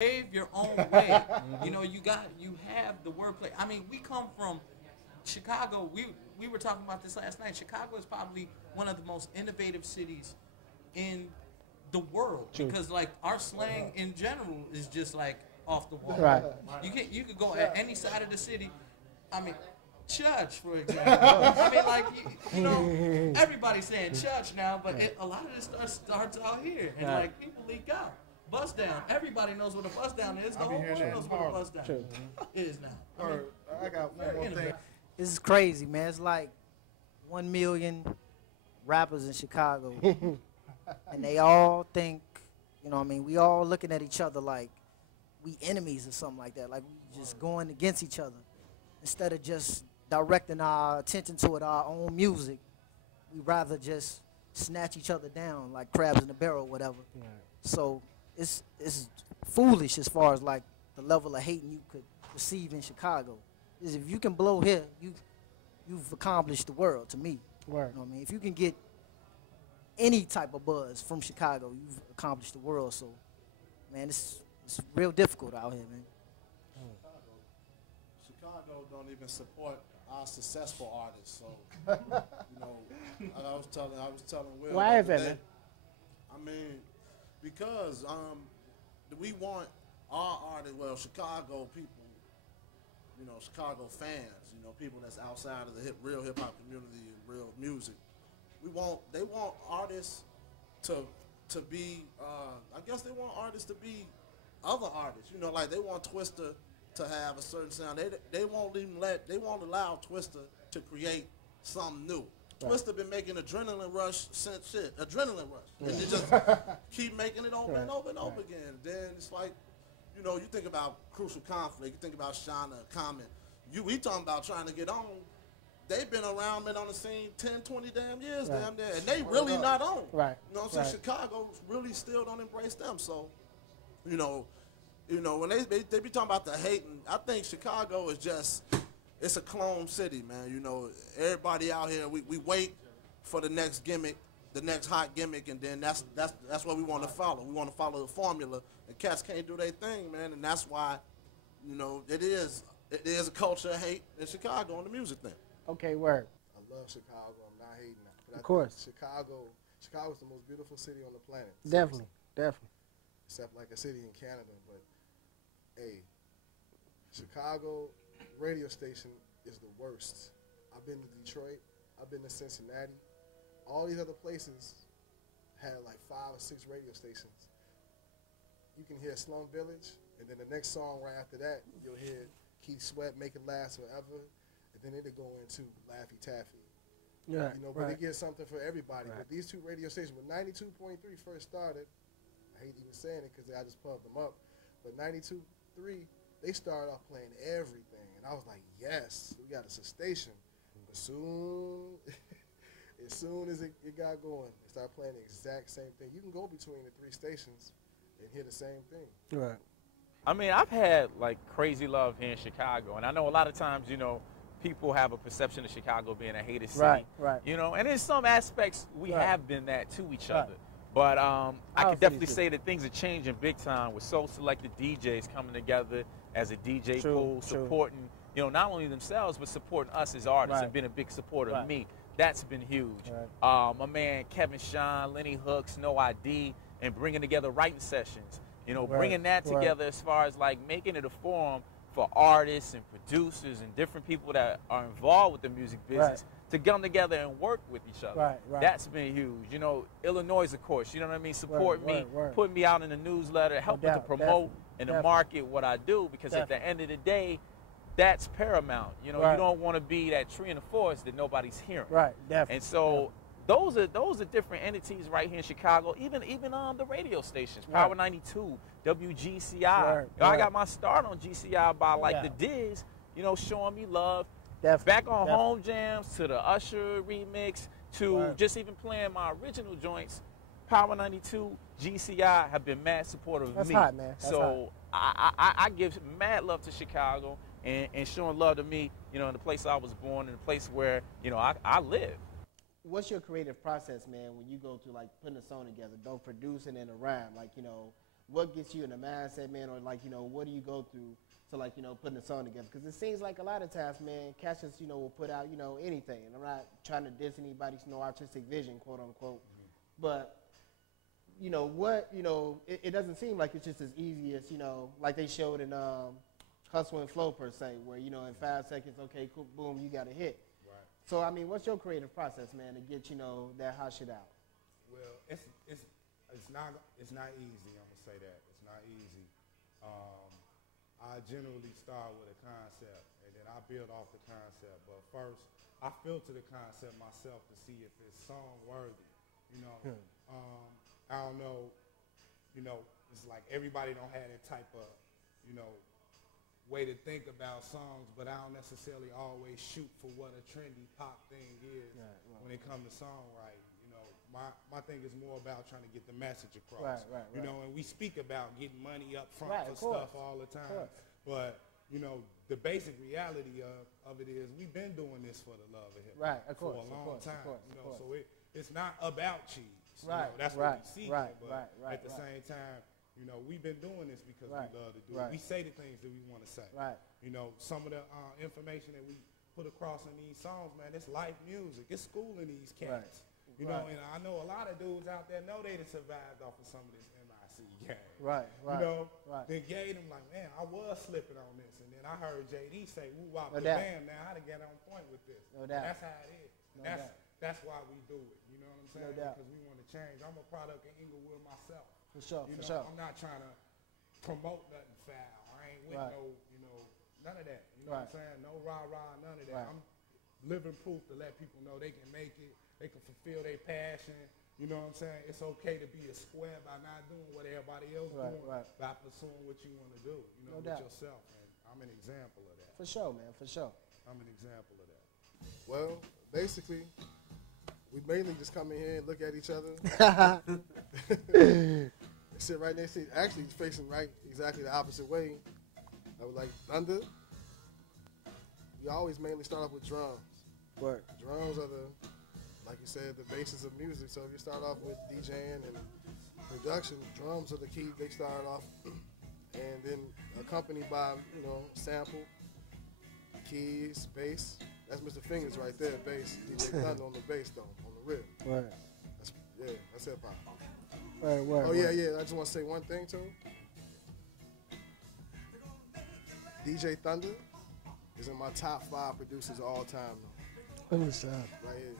Pave your own way. You know, you have the wordplay. I mean, we come from Chicago. We were talking about this last night. Chicago is probably one of the most innovative cities in the world. True. Because like our slang in general is just like off the wall. Right. You could go at any side of the city. I mean, church, for example. I mean, like, you know, everybody's saying church now, but a lot of this stuff starts out here. And, like, people leak out. Bust down. Everybody knows what a bust down is. The whole world knows what a bust down is now. I got one more thing. This is crazy, man. It's like 1 million rappers in Chicago. And they all think, you know what I mean, we all looking at each other like we enemies or something like that. Like we just going against each other. Instead of just directing our attention toward our own music, we rather just snatch each other down like crabs in a barrel or whatever. Right. So it's foolish as far as like the level of hating you could receive in Chicago. Is if you can blow here, you've accomplished the world to me. Right. You know what I mean? If you can get any type of buzz from Chicago, you've accomplished the world. So, man, it's real difficult out here, man. Chicago don't even support our successful artists. So, you know, I was telling Will. Why is that, man? I mean, because we want our artists, well, Chicago people, you know, Chicago fans, you know, people that's outside of the real hip hop community and real music. They want artists to be, I guess they want artists to be other artists. You know, like they want Twista to have a certain sound. They won't allow Twista to create something new. Right. Twista been making Adrenaline Rush since Adrenaline Rush. And they just keep making it over and over and over again. Then it's like, you know, you think about Crucial Conflict, you think about Shauna, Common. We talking about trying to get on. They've been around, been on the scene 10, 20 damn years, damn near, and they really not on. Right. You know what I'm saying? Chicago really still don't embrace them. So, you know, when they be talking about the hating, I think Chicago is just, it's a clone city, man. You know, everybody out here, we wait for the next gimmick, the next hot gimmick, and then that's what we want to follow. We want to follow the formula, and cats can't do their thing, man, and that's why, you know, it is a culture of hate in Chicago on the music thing. Okay, word. I love Chicago. I'm not hating that. But of course. Chicago's the most beautiful city on the planet. Definitely. Except like a city in Canada, but hey, Chicago radio station is the worst. I've been to Detroit. I've been to Cincinnati. All these other places had like 5 or 6 radio stations. You can hear Slum Village, and then the next song right after that, you'll hear Keith Sweat, Make It Last Forever. And then it'll go into Laffy Taffy. Yeah, you know, but they get something for everybody. But these 2 radio stations, when 92.3 first started, I hate even saying it because I just pumped them up, but 92.3, they started off playing everything. And I was like, yes, we got a station. But as soon as it got going, they started playing the exact same thing. You can go between the 3 stations and hear the same thing. Right. I mean, I've had, like, crazy love here in Chicago. And I know a lot of times, you know, people have a perception of Chicago being a hated city. Right. You know, and in some aspects, we have been that to each other. But I could definitely say that things are changing big time with so-selected DJs coming together as a DJ pool, supporting, you know, not only themselves, but supporting us as artists and being a big supporter of me. That's been huge. My man Kevin Sean, Lenny Hooks, No ID, and bringing together writing sessions. You know, bringing that together as far as, like, making it a forum for artists and producers and different people that are involved with the music business to come together and work with each other. That's been huge. You know, Illinois, of course, you know what I mean, support me, putting me out in the newsletter, helping to promote and to market what I do, because at the end of the day, that's paramount. You know, you don't want to be that tree in the forest that nobody's hearing. And so those are different entities right here in Chicago, even the radio stations, Power 92, WGCI. I got my start on GCI by like the Diz, you know, showing me love. Back on Home Jams to the Usher remix to just even playing my original joints. Power 92, GCI have been mad supportive of me. Hot, man. So I give mad love to Chicago and showing love to me, you know, in the place I was born, in the place where, you know, I live. What's your creative process, man, when you go to, like, putting a song together, both producing and a rhyme? Like, you know, what gets you in the mindset, man, or like, what do you go through to like, putting a song together? Because it seems like a lot of times, man, cats just, will put out, anything. And I'm not trying to diss anybody's, artistic vision, quote unquote. But, it doesn't seem like it's just as easy as, like they showed in Hustle and Flow per se, where, in 5 seconds, okay, cool, boom, you got a hit. Right. So, I mean, what's your creative process, man, to get, that hot shit out? Well, it's not easy. I'm gonna say that it's not easy. I generally start with a concept, and then I build off the concept. But first, I filter the concept myself to see if it's song worthy. I don't know. It's like everybody don't have that type of, way to think about songs, but I don't necessarily always shoot for what a trendy pop thing is when it comes to songwriting. My thing is more about trying to get the message across. Right. And we speak about getting money up front for stuff all the time. But, the basic reality of it is we've been doing this for the love of hip-hop for a long time. So it's not about cheese. That's what we see. But at the same time, we've been doing this because we love to do it. We say the things that we want to say. Some of the information that we put across in these songs, man, it's life music. It's schooling these cats. And I know a lot of dudes out there know they done survived off of some of this MIC game. Then gave them like, man, I was slipping on this. And then I heard JD say, woo wop, bam, now I done got on point with this. That's how it is. That's why we do it. You know what I'm saying? Because we want to change. I'm a product of Inglewood myself. For sure. I'm not trying to promote nothing foul. I ain't with no, none of that. You know what I'm saying? No rah-rah, none of that. I'm living proof to let people know they can make it. They can fulfill their passion. You know what I'm saying? It's okay to be a square by not doing what everybody else doing, by pursuing what you want to do, with yourself. And I'm an example of that. For sure, man, for sure. I'm an example of that. Well, basically, we mainly just come in here and look at each other. Sit right next to each other. Actually, facing exactly the opposite way. I was like, Thunder, we always mainly start off with drums. Drums are like you said, the basis of music. So if you start off with DJing and production, drums are the key. They start off, and then accompanied by, sample, keys, bass. That's Mr. Fingers right there, bass. DJ Thunder on the bass, though, on the rip. That's hip hop. I just want to say one thing, too. DJ Thunder is in my top 5 producers of all time, though. Right here.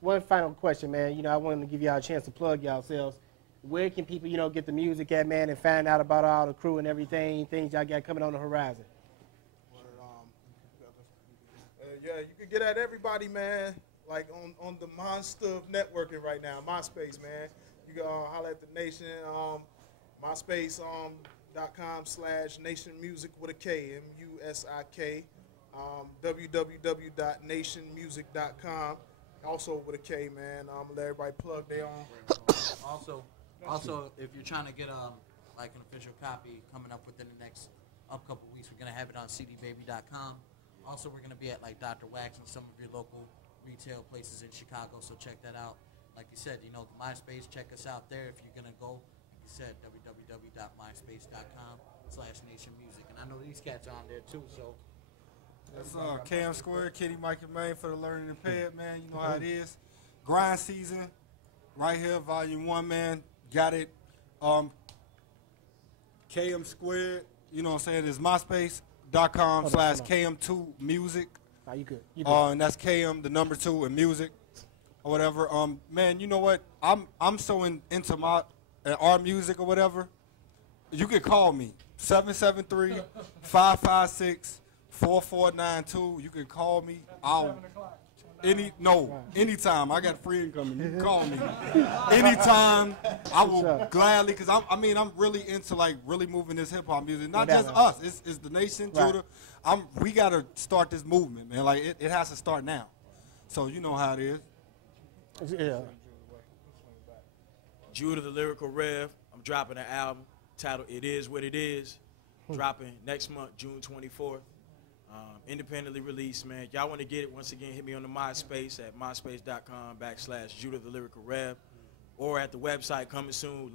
One final question, man. I wanted to give y'all a chance to plug yourselves. Where can people, get the music at, man, and find out about all the crew and everything, things y'all got coming on the horizon? You can get at everybody, man. Like on the monster of networking right now, MySpace, man. You can holler at the nation. MySpace.com/nationmusic with a K, MUSIK. www.nationmusic.com. Also with a K, man. I'm gonna let everybody plug their own. Also, if you're trying to get like an official copy coming up within the next couple weeks, we're gonna have it on cdbaby.com. Also, we're gonna be at like Dr. Wax and some of your local retail places in Chicago, so check that out. Like you said, the MySpace, check us out there if you're gonna go. Like you said, www.myspace.com/nationmusic. And I know these cats are on there too, so. That's KM Squared, Kitty, Mike, and Maine for the learning impaired, man. You know how it is. Grind season, right here, volume 1, man. Got it. KM Squared, you know what I'm saying, is myspace.com/KM2music. You good. And that's KM, the number 2, and music, or whatever. Man, you know what? I'm so into our music or whatever. You can call me, 773-556-4492. You can call me. Anytime. I got free income. You can call me anytime. I will gladly, because I'm really into really moving this hip hop music. Not just us. It's the nation, Judah. We gotta start this movement, man. Like it has to start now. So you know how it is. Yeah. Judah the Lyrical Rev. I'm dropping an album titled "It Is What It Is." Dropping next month, June 24th. Independently released, man. Y'all want to get it, once again, hit me on the MySpace at myspace.com/Judah the Lyrical Rev, or at the website coming soon.